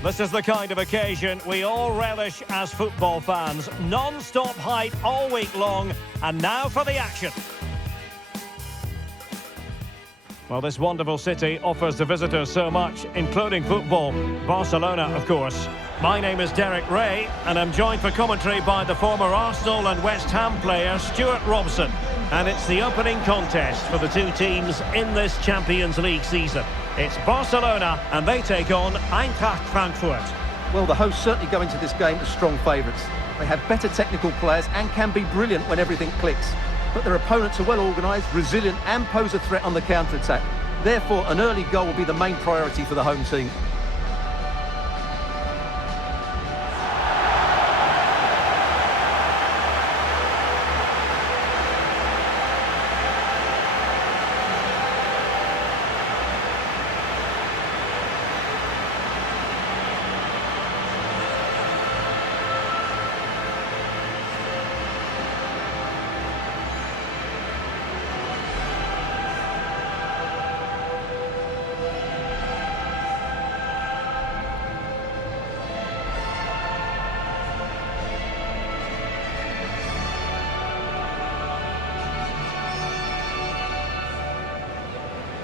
This is the kind of occasion we all relish as football fans. Non-stop hype all week long, and now for the action. Well, this wonderful city offers the visitors so much, including football. Barcelona, of course. My name is Derek Ray, and I'm joined for commentary by the former Arsenal and West Ham player Stuart Robson. And it's the opening contest for the two teams in this Champions League season. It's Barcelona, and they take on Eintracht Frankfurt. Well, the hosts certainly go into this game as strong favourites. They have better technical players and can be brilliant when everything clicks. But their opponents are well organised, resilient and pose a threat on the counter-attack. Therefore, an early goal will be the main priority for the home team.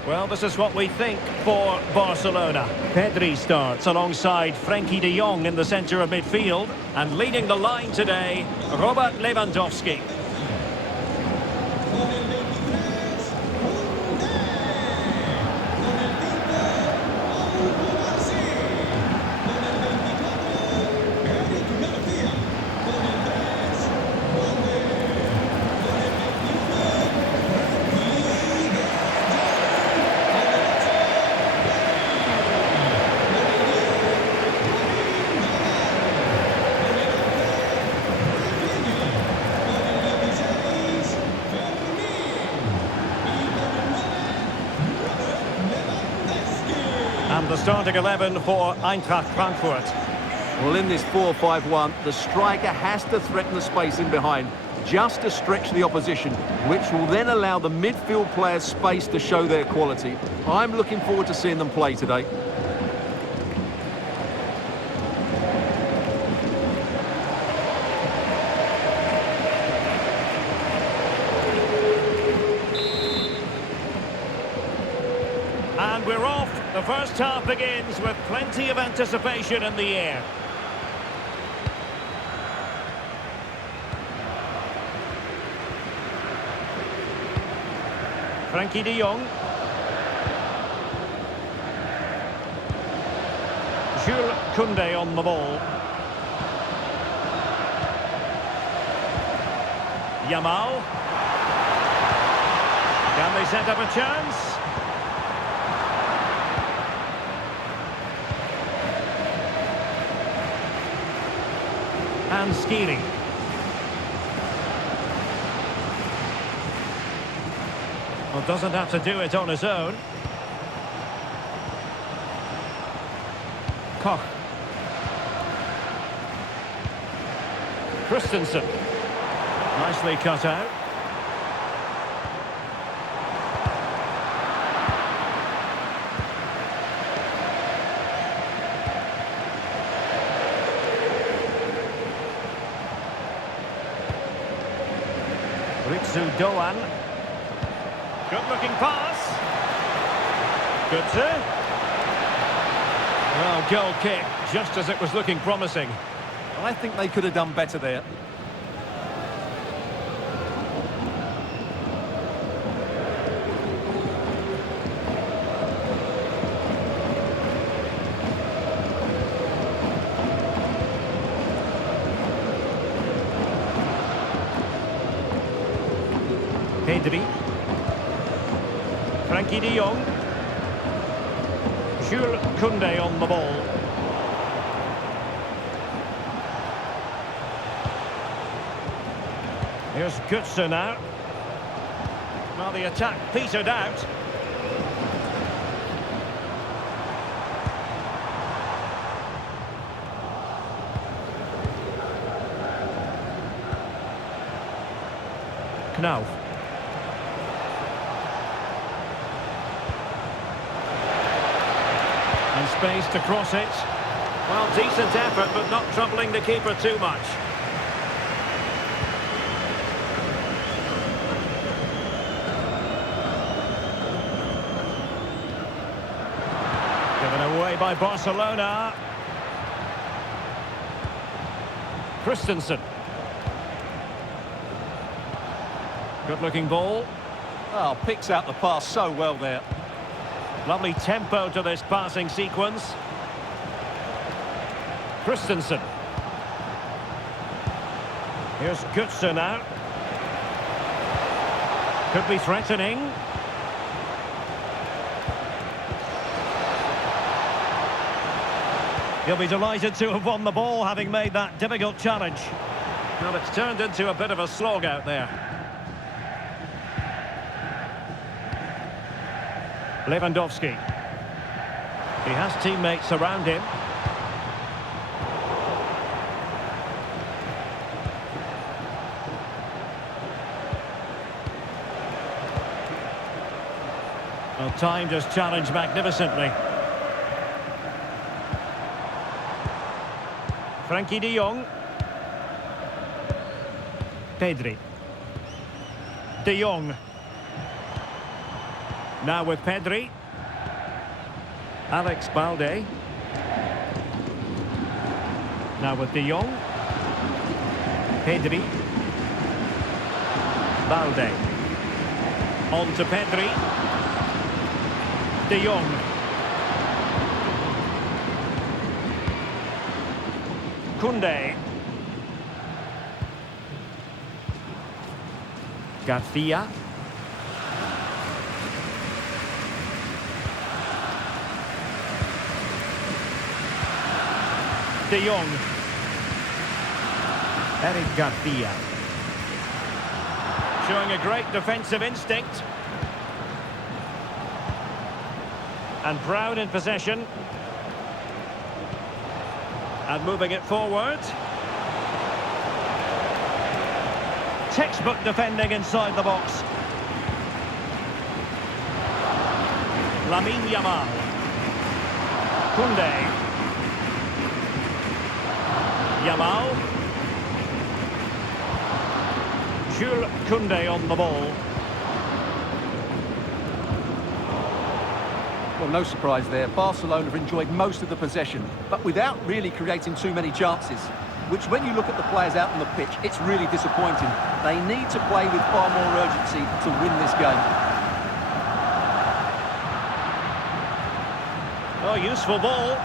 Well, this is what we think for Barcelona. Pedri starts alongside Frenkie de Jong in the centre of midfield. And leading the line today, Robert Lewandowski. And the starting 11 for Eintracht Frankfurt. Well, in this 4-5-1, the striker has to threaten the space in behind, just to stretch the opposition, which will then allow the midfield players space to show their quality. I'm looking forward to seeing them play today. And we're off. The first half begins with plenty of anticipation in the air. Frenkie de Jong. Jules Koundé on the ball. Yamal. Can they set up a chance? And Skiri. Well, doesn't have to do it on his own. Koch. Christensen. Nicely cut out. Ritsu Doan. Good-looking pass. Good. Well, goal kick, just as it was looking promising. I think they could have done better there. Pedri. Frenkie de Jong. Jules Koundé on the ball. Here's Götze now. Well, the attack petered out. Knauf. And space to cross it. Well, decent effort, but not troubling the keeper too much. Given away by Barcelona. Christensen. Good-looking ball. Oh, picks out the pass so well there. Lovely tempo to this passing sequence. Christensen. Here's Götze now. Could be threatening. He'll be delighted to have won the ball, having made that difficult challenge. Well, it's turned into a bit of a slog out there. Lewandowski. He has teammates around him. Well, timed his challenge magnificently. Frankie de Jong. Pedri. De Jong. Now with Pedri. Alex Balde. Now with De Jong. Pedri. Balde. On to Pedri. De Jong. Koundé. Garcia. De Jong. Eric Garcia. Showing a great defensive instinct. And Brown in possession. And moving it forward. Textbook defending inside the box. Lamine Yamal. Koundé. Yamal. Jules Koundé on the ball. Well, no surprise there. Barcelona have enjoyed most of the possession, but without really creating too many chances, which when you look at the players out on the pitch, it's really disappointing. They need to play with far more urgency to win this game. Oh, useful ball.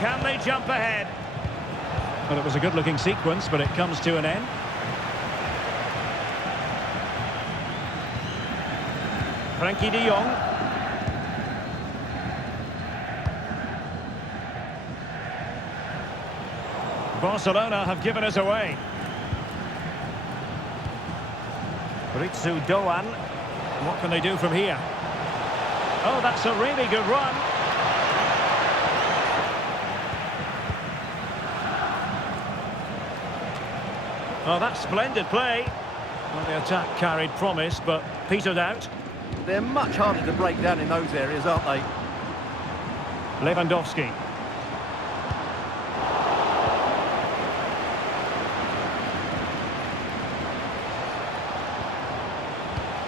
Can they jump ahead? Well, it was a good-looking sequence, but it comes to an end. Frankie de Jong. Barcelona have given us away. Ritsu Doan. What can they do from here? Oh, that's a really good run. Oh, that's splendid play. Well, the attack carried promise, but petered out. They're much harder to break down in those areas, aren't they? Lewandowski.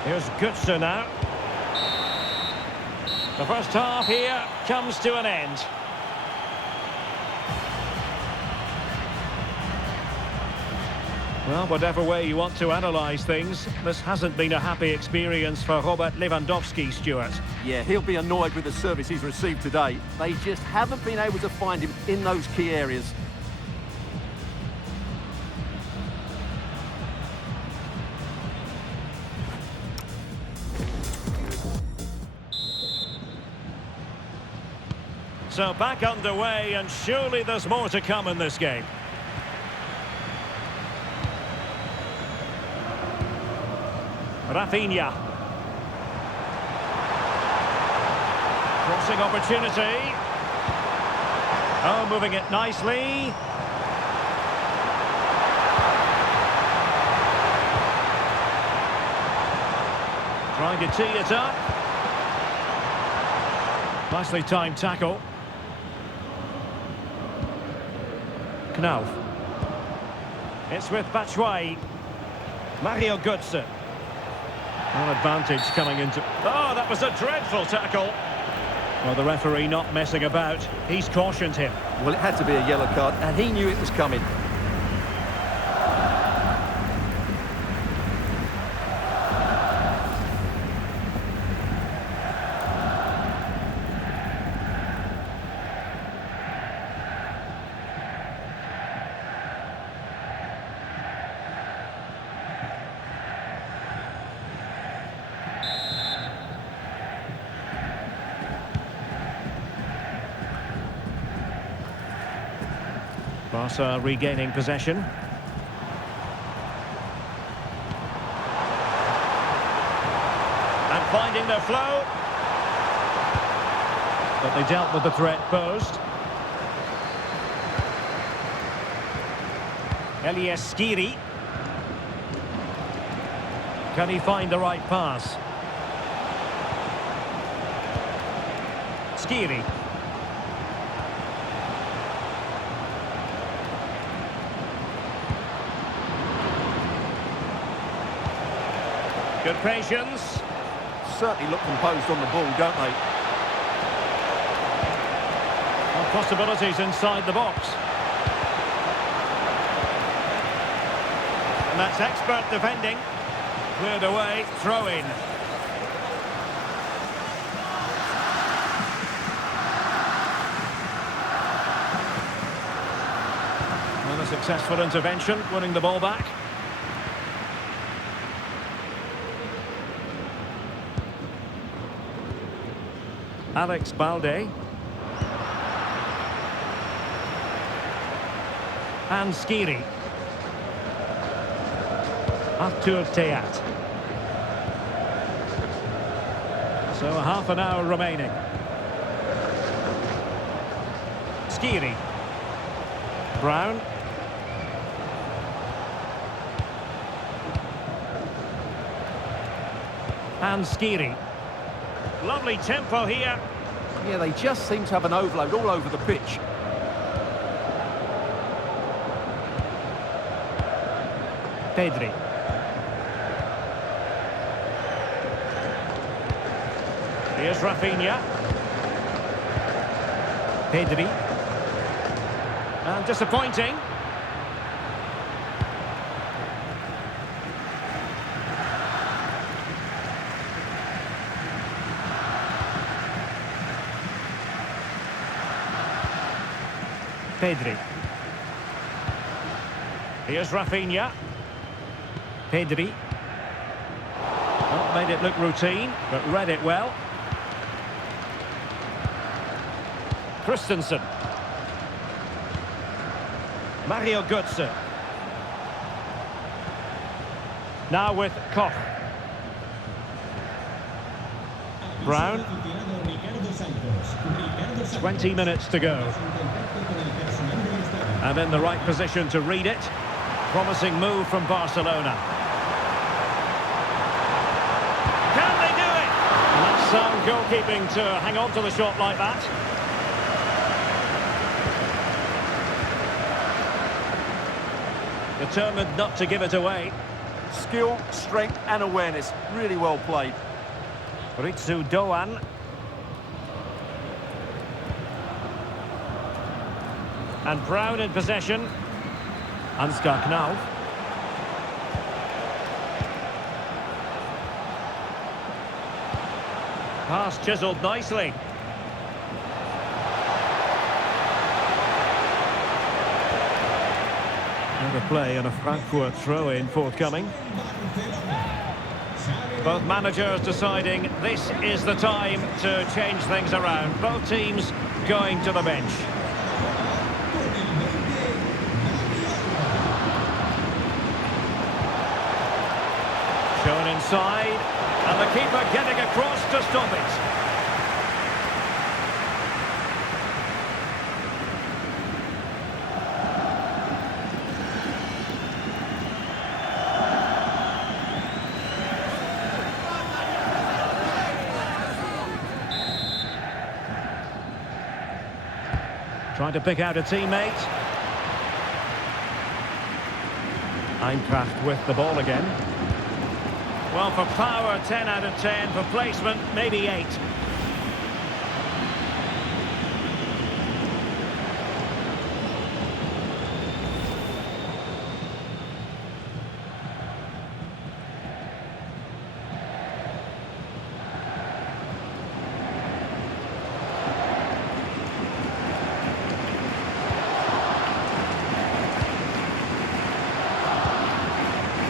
Here's Götze now. The first half here comes to an end. Well, whatever way you want to analyse things, this hasn't been a happy experience for Robert Lewandowski, Stuart. Yeah, he'll be annoyed with the service he's received today. They just haven't been able to find him in those key areas. So back underway, and surely there's more to come in this game. Rafinha. Crossing opportunity. Oh, moving it nicely. Trying to tee it up. Nicely timed tackle. Knauf. It's with Batshuayi. Mario Götze. An advantage coming into... Oh, that was a dreadful tackle. Well, the referee not messing about. He's cautioned him. Well, it had to be a yellow card, and he knew it was coming. Barca regaining possession. And finding their flow. But they dealt with the threat posed. Elias Skiri. Can he find the right pass? Skiri. Good patience. Certainly look composed on the ball, don't they? Well, possibilities inside the box. And that's expert defending. Cleared away, throw in. And a successful intervention, winning the ball back. Alex Balde. And Skiri. Artur Teat. So a half an hour remaining. Skiri. Brown. And Skiri. Lovely tempo here. Yeah, they just seem to have an overload all over the pitch. Pedri. Here's Rafinha. Pedri. And disappointing. Pedri. Here's Rafinha. Pedri. Not made it look routine, but read it well. Christensen. Mario Götze. Now with Koch. Brown. 20 minutes to go. And in the right position to read it. Promising move from Barcelona. Can they do it? And that's sound goalkeeping to hang on to the shot like that. Determined not to give it away. Skill, strength and awareness. Really well played. Ritsu Doan. And Brown in possession. Ansgar Knauf. Pass chiselled nicely. And a play and a Frankfurt throw-in forthcoming. Both managers deciding this is the time to change things around. Both teams going to the bench. Shown inside, and the keeper getting across to stop it. Trying to pick out a teammate. Eintracht with the ball again. Well, for power, 10 out of 10. For placement, maybe 8.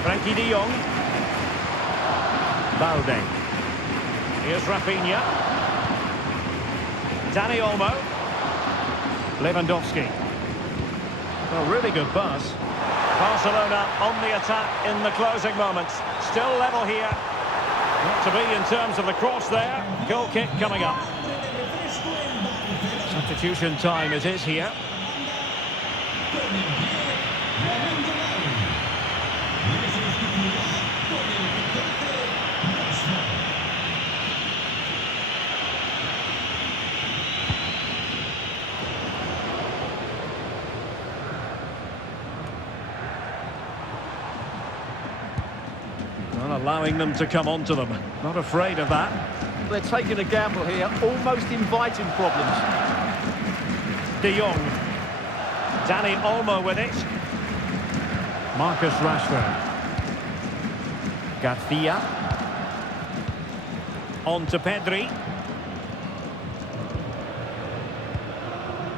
Frankie de Jong. Balde. Here's Rafinha. Dani Olmo. Lewandowski. Well, really good pass. Barcelona on the attack in the closing moments. Still level here. Not to be in terms of the cross there. Goal kick coming up. Substitution time it is here. Not allowing them to come onto them. Not afraid of that. They're taking a gamble here, almost inviting problems. De Jong. Dani Olmo with it. Marcus Rashford. Garcia. On to Pedri.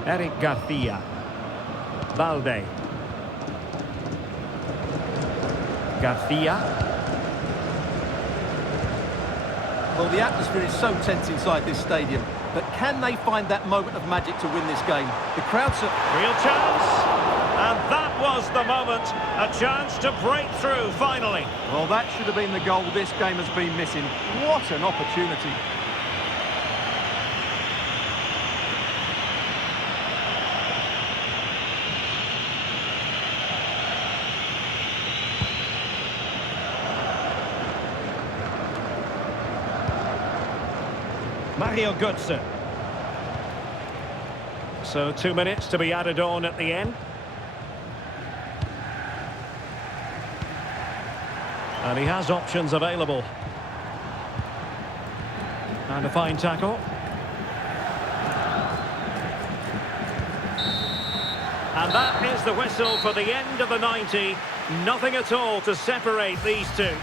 Eric Garcia. Balde. Garcia. Well, the atmosphere is so tense inside this stadium, but can they find that moment of magic to win this game? The crowds are... Real chance! And that was the moment. A chance to break through, finally. Well, that should have been the goal this game has been missing. What an opportunity. Mario Götze. So 2 minutes to be added on at the end. And he has options available. And a fine tackle. And that is the whistle for the end of the 90. Nothing at all to separate these two.